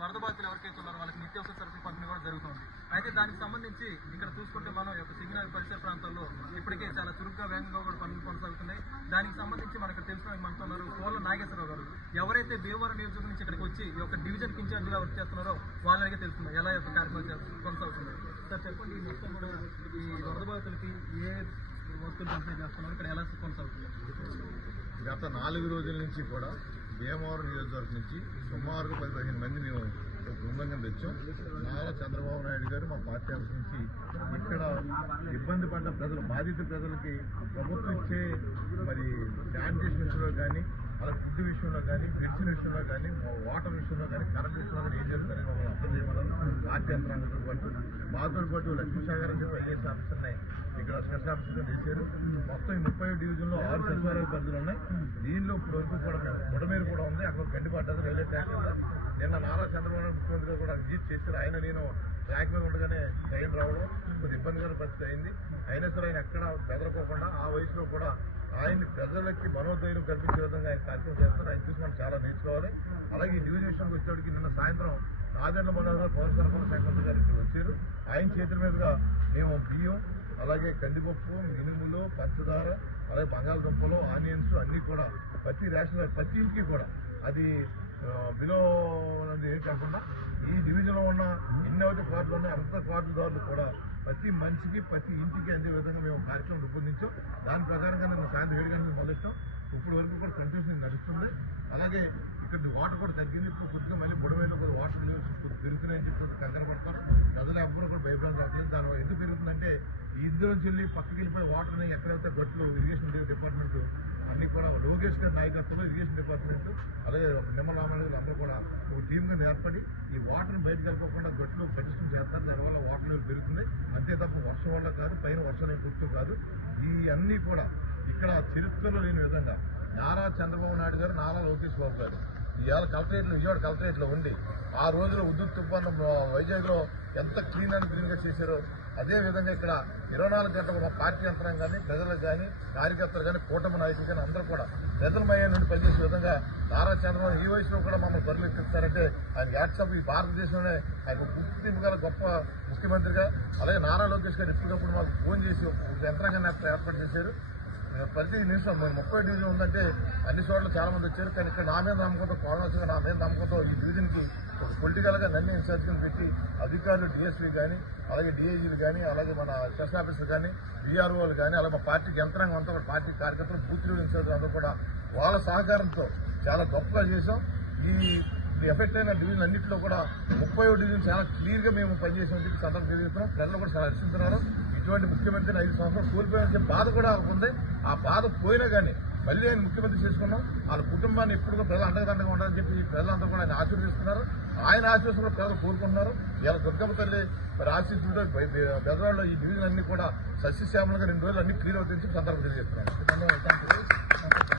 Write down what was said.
వరద బాధితులు ఎవరికైతే ఉన్నారో వాళ్ళకి నిత్యావసర సరుకులు పంపిణీ కూడా జరుగుతుంది. అయితే దానికి సంబంధించి ఇక్కడ చూసుకుంటే మనం యొక్క సిగ్నల్ పరిసర ప్రాంతాల్లో ఇప్పటికే చాలా చురుగ్గా వేగంగా కూడా పనులు కొనసాగుతున్నాయి. దానికి సంబంధించి మనకు తెలిసిన మనతో ఉన్నారు కోళ్ళ నాగేశ్వరరావు గారు. ఎవరైతే భీమవరం నియోజకవర్గం నుంచి ఇక్కడికి వచ్చి ఈ యొక్క డివిజన్ ఇన్ఛార్జిగా వర్క్ చేస్తున్నారో వాళ్ళకి తెలుస్తుంది ఎలా యొక్క కార్యక్రమం కొనసాగుతుంది. సార్ చెప్పండి, ఈ మొత్తం కూడా ఈ వరద బాధితులకి ఏ వస్తువులు పంపిణీ చేస్తున్నారు, ఇక్కడ ఎలా కొనసాగుతుంది? గత 4 రోజుల నుంచి కూడా భీమవరం నియోజకవర్గం నుంచి సుమారుగా 10-15 మంది మేము బృందంగా తెచ్చాం. నారా చంద్రబాబు నాయుడు గారు మా పార్టీ ఆఫీస్ నుంచి ఇక్కడ ఇబ్బంది పడ్డ ప్రజలు, బాధిత ప్రజలకి ప్రభుత్వం ఇచ్చే మరి శానిటేషన్ విషయంలో కానీ, అలా ఫుడ్ విషయంలో కానీ, మెడిసిన్ విషయంలో కానీ, వాటర్ విషయంలో కానీ, కరెంట్ విషయంలో కానీ ఏం జరుగుతుంది మమ్మల్ని అర్థం చేయమని పార్టీ యంత్రాంగంతో పాటు మాతో పాటు లక్ష్మీసాగర్ అని ఐఏఎస్ ఆఫీసర్ని ఇక్కడ స్పెషల్ ఆఫీసర్గా చేశారు. మొత్తం ఈ 30 డివిజన్లో 6 సచివాలయ పరిధులు ఉన్నాయి. దీనిలో ఇప్పుడు వరకు కూడా మేము బుడమేరు కూడా ఉంది, అక్కడ గండిపడ్డది రైల్వే ట్రాక్ మీద. నిన్న నారా చంద్రబాబు నాయుడు ముఖ్యమంత్రిగా కూడా విజిట్ చేశారు. ఆయన నేను ట్రాక్ మీద ఉండగానే ట్రైన్ రావడం కొద్ది ఇబ్బందికర పరిస్థితి అయింది. అయినా సరే ఆయన ఎక్కడ బెదరకోకుండా ఆ వయసులో కూడా ఆయన్ని ప్రజలకి మనోధైర్యం కల్పించే విధంగా ఆయన కార్యక్రమం చేస్తారు. ఆయన చూసి మనం చాలా నేర్చుకోవాలి. అలాగే ఈ డివిజన్ విషయానికి వచ్చేటికి నిన్న సాయంత్రం నాదెండ్ల మనోహర్ పౌర సరఫరా శాఖ మంత్రి గారు ఇక్కడ వచ్చారు. ఆయన చేతుల మీదుగా మేము బియ్యం, అలాగే కందిపప్పు, మినుములు, పంచదార, అలాగే బంగాళదుంపలు, ఆనియన్స్ అన్నీ కూడా ప్రతి రేషన్ ప్రతి ఇంటికి కూడా అది బిలో ఏం కాకుండా ఈ డివిజన్లో ఉన్న ఎన్ని అయితే కార్డులు ఉన్నాయో అంత కార్డుదారులు కూడా ప్రతి మనిషికి ప్రతి ఇంటికి అందే విధంగా మేము కార్యక్రమం రూపొందించాం. దాని ప్రకారంగా నేను సాయంత్రం 7 గంటలకు మొదలెట్టాం. ఇప్పుడు వరకు కూడా కంటిన్యూస్ నడుస్తుంది. అలాగే ఇక్కడ వాటర్ కూడా తగ్గింది. ఇప్పుడు కొద్దిగా మళ్ళీ బుడమైన కొద్దిగా వాటర్ పెరుగుతున్నాయని చెప్పి కంగారు పడతారు. ప్రజలు ఎప్పుడు కూడా భయపడాల్సి అవుతుంది. దాని ఎందుకు పెరుగుతుందంటే ఈ ఇద్దరు చెల్లి పక్కకి వెళ్ళిపోయి వాటర్ని ఎక్కడైతే గట్టులో ఇరిగేషన్ డిపార్ట్మెంట్ అన్ని కూడా లోకేష్ గారి నాయకత్వంలో ఇరిగేషన్ డిపార్ట్మెంట్ అలాగే నిమ్మరామారావు అందరూ కూడా ఒక టీమ్గా ఏర్పడి ఈ వాటర్ని బయటకు వెళ్ళకుండా గట్టులో పటిష్టం చేస్తారు. దానివల్ల వాటర్ లెవెల్ పెరుగుతుంది. అంతే తప్ప వర్షం వల్ల కాదు, పైన వర్షం కుర్తూ కాదు. ఈ అన్నీ కూడా ఇక్కడ చరిత్రలో లేని విధంగా నారా చంద్రబాబు నాయుడు గారు, నారా లోకేష్ బాబు గారు ఇవాళ కలెక్టరేట్లో, విజయవాడ కలెక్టరేట్లో ఉండి ఆ రోజులో ఉద్దుత్ తుఫాను వైజాగ్లో ఎంత క్లీన్ అండ్ క్లీన్గా చేశారో అదేవిధంగా ఇక్కడ 24 గంటలు మా పార్టీ యంత్రాంగం కానీ, ప్రజలకు కానీ, కార్యకర్తలు కానీ, కూటమి నాయకులు కానీ అందరూ కూడా ప్రజలమయ్యే నుండి పనిచేసే విధంగా నారా చంద్రబాబు ఈ వయసులో కూడా మమ్మల్ని బరులు ఎక్కిస్తారంటే ఆయన యాక్సెప్ట్ ఈ భారతదేశంలోనే ఆయన గుర్తింపు గల గొప్ప ముఖ్యమంత్రిగా. అలాగే నారా లోకేష్ గారు ఎప్పటికప్పుడు మాకు ఫోన్ చేసి యంత్రాంగాన్ని ఏర్పాటు చేశారు. ప్రతి నిమిషం 30 డివిజన్ ఉందంటే అన్ని చోట్ల చాలా మంది వచ్చారు. కానీ ఇక్కడ నా మీద నమ్మకంతో, కోనసీమ నా మీద నమ్మకంతో ఈ డివిజన్కి ఒక పొలిటికల్గా నన్ను ఇన్ఛార్జీలు పెట్టి అధికారులు డిఎస్పీ కానీ, అలాగే డిఐజీలు కానీ, అలాగే మన స్పెషల్ ఆఫీసర్లు కానీ, బీఆర్ఓలు కానీ, అలాగే మా పార్టీ యంత్రాంగం అంతా కూడా పార్టీ కార్యకర్తలు, బూత్ లెవెల్ ఇన్ఛార్జీలు అందరూ కూడా వాళ్ళ సహకారంతో చాలా గొప్పగా చేసాం. ఈ ఎఫెక్ట్ అయిన డివిజన్ అన్నింటిలో కూడా 30వ డివిజన్ చాలా క్లియర్గా మేము పనిచేసామని చెప్పి సందర్భం తెలియజేస్తున్నాం. ప్రజలు కూడా చాలా హర్షిస్తున్నారు. ఇటువంటి ముఖ్యమంత్రిని 5 సంవత్సరాలు కోల్పోయామని చెప్పి బాధ కూడా ఉంది. ఆ బాధ పోయినా కానీ మళ్ళీ ఆయన ముఖ్యమంత్రి చేసుకున్నాం. వాళ్ళ కుటుంబాన్ని ఎప్పుడు ప్రజలు అండదండగా ఉండాలని చెప్పి ప్రజలందరూ కూడా ఆయన ఆశీర్వదిస్తున్నారు. ఆయన ఆశీర్వదించిన కూడా ప్రజలు కోరుకుంటున్నారు. ఇలా దుర్గమ్మ తల్లి మరి ఆశీస్సులతో బెదరాల్లో ఈ డివిజన్ అన్ని కూడా సస్యశ్యామలుగా 2 రోజులు అన్ని క్లియర్ అవుతాయని చెప్పి సందర్భం తెలియజేస్తున్నారు.